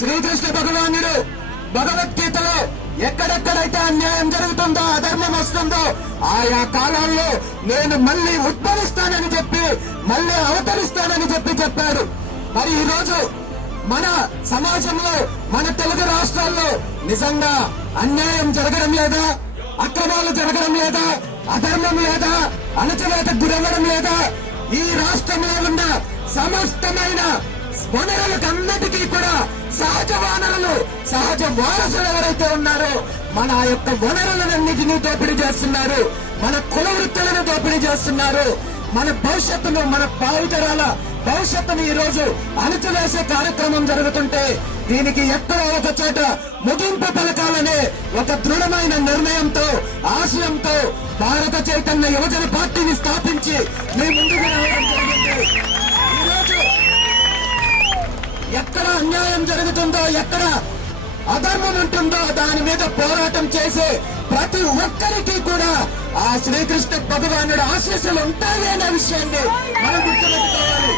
శ్రీకృష్ణ భగవానుడు భగవద్గీతలో ఎక్కడెక్కడైతే అన్యాయం జరుగుతుందో, అధర్మం వస్తుందో ఆయా కాలాల్లో నేను మళ్ళీ ఉద్భవిస్తానని చెప్పి, మళ్ళీ అవతరిస్తానని చెప్పాడు. మరి ఈ రోజు మన సమాజంలో, మన తెలుగు రాష్ట్రాల్లో నిజంగా అన్యాయం జరగడం లేదా? అక్రమాలు జరగడం లేదా? అధర్మం లేదా? అణచివేతకు గురవ్వడం లేదా? ఈ రాష్ట్రంలో ఉన్న సమస్తమైన వనరులకన్నిటికీ కూడా సహజ వనరులు, సహజ వారసులు ఎవరైతే ఉన్నారో మన యొక్క వనరులన్నిటినీ దోపిడీ చేస్తున్నారు. మన కుల వృత్తులను దోపిడీ చేస్తున్నారు. మన భవిష్యత్తును, మన భావితరాల భవిష్యత్తును ఈ రోజు అణచివేసే కార్యక్రమం జరుగుతుంటే దీనికి ఎక్కడో ఒక చోట ముగింపు పలకాలనే ఒక దృఢమైన నిర్ణయంతో, ఆశయంతో భారత చైతన్య యువజన పార్టీని స్థాపించి మీ ముందుకు రావడం జరిగింది. ఈరోజు ఎక్కడ అన్యాయం జరుగుతుందో, ఎక్కడ అధర్మం ఉంటుందో దాని మీద పోరాటం చేసే ప్రతి ఒక్కరికి కూడా ఆ శ్రీకృష్ణ భగవానుడు ఆశీస్సులు ఉంటాయి అనే విషయాన్ని మనం గుర్తుపెట్టుకోవాలి.